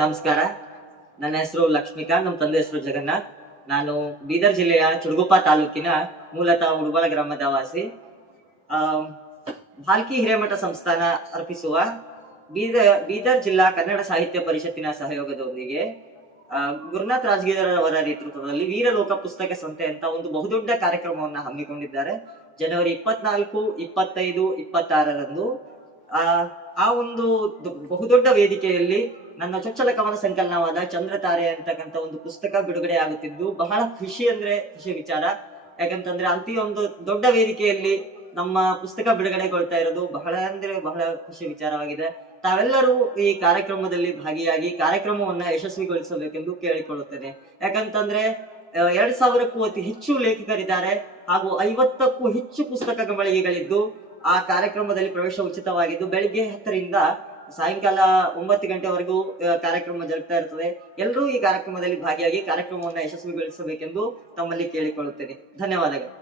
ನಮಸ್ಕಾರ. ನನ್ನ ಹೆಸರು ಲಕ್ಷ್ಮೀಕಾಂತ್, ನಮ್ಮ ತಂದೆ ಹೆಸರು ಜಗನ್ನಾಥ್. ನಾನು ಬೀದರ್ ಜಿಲ್ಲೆಯ ಚುಡುಗುಪ್ಪ ತಾಲೂಕಿನ ಮೂಲತಃ ಉಡುಬಲ ಗ್ರಾಮದ ವಾಸಿ. ಭಾಲ್ಕಿ ಹಿರೇಮಠ ಸಂಸ್ಥಾನ ಅರ್ಪಿಸುವ ಬೀದರ್ ಜಿಲ್ಲಾ ಕನ್ನಡ ಸಾಹಿತ್ಯ ಪರಿಷತ್ತಿನ ಸಹಯೋಗದೊಂದಿಗೆ ಗುರುನಾಥ್ ರಾಜಗೀರ್ ಅವರ ನೇತೃತ್ವದಲ್ಲಿ ವೀರಲೋಕ ಪುಸ್ತಕ ಸಂತೆ ಅಂತ ಒಂದು ಬಹುದೊಡ್ಡ ಕಾರ್ಯಕ್ರಮವನ್ನು ಹಮ್ಮಿಕೊಂಡಿದ್ದಾರೆ. ಜನವರಿ 24, 25, 26ರಂದು ಆ ಒಂದು ಬಹುದೊಡ್ಡ ವೇದಿಕೆಯಲ್ಲಿ ನನ್ನ ಚೊಚ್ಚಲ ಕವನ ಸಂಕಲನವಾದ ಚಂದ್ರತಾರೆ ಅಂತಕ್ಕಂಥ ಒಂದು ಪುಸ್ತಕ ಬಿಡುಗಡೆ ಆಗುತ್ತಿದ್ದು ಬಹಳ ಖುಷಿ ವಿಚಾರ. ಯಾಕಂತಂದ್ರೆ ಅಂತಿ ಒಂದು ದೊಡ್ಡ ವೇದಿಕೆಯಲ್ಲಿ ನಮ್ಮ ಪುಸ್ತಕ ಬಿಡುಗಡೆಗೊಳ್ತಾ ಇರೋದು ಬಹಳ ಖುಷಿ ವಿಚಾರವಾಗಿದೆ. ತಾವೆಲ್ಲರೂ ಈ ಕಾರ್ಯಕ್ರಮದಲ್ಲಿ ಭಾಗಿಯಾಗಿ ಕಾರ್ಯಕ್ರಮವನ್ನ ಯಶಸ್ವಿಗೊಳಿಸಬೇಕೆಂದು ಕೇಳಿಕೊಳ್ಳುತ್ತೇನೆ. ಯಾಕಂತಂದ್ರೆ 2000ಕ್ಕೂ ಅತಿ ಹೆಚ್ಚು ಲೇಖಕರಿದ್ದಾರೆ ಹಾಗೂ 50ಕ್ಕೂ ಹೆಚ್ಚು ಪುಸ್ತಕ ಮಳಿಗೆಗಳಿದ್ದು ಆ ಕಾರ್ಯಕ್ರಮದಲ್ಲಿ ಪ್ರವೇಶ ಉಚಿತವಾಗಿದ್ದು ಬೆಳಿಗ್ಗೆ 10ರಿಂದ ಸಾಯಂಕಾಲ 9 ಗಂಟೆವರೆಗೂ ಕಾರ್ಯಕ್ರಮ ಜರುಗ್ತಾ ಇರ್ತದೆ. ಎಲ್ಲರೂ ಈ ಕಾರ್ಯಕ್ರಮದಲ್ಲಿ ಭಾಗಿಯಾಗಿ ಕಾರ್ಯಕ್ರಮವನ್ನು ಯಶಸ್ವಿಗೊಳಿಸಬೇಕೆಂದು ತಮ್ಮಲ್ಲಿ ಕೇಳಿಕೊಳ್ಳುತ್ತೇನೆ. ಧನ್ಯವಾದಗಳು.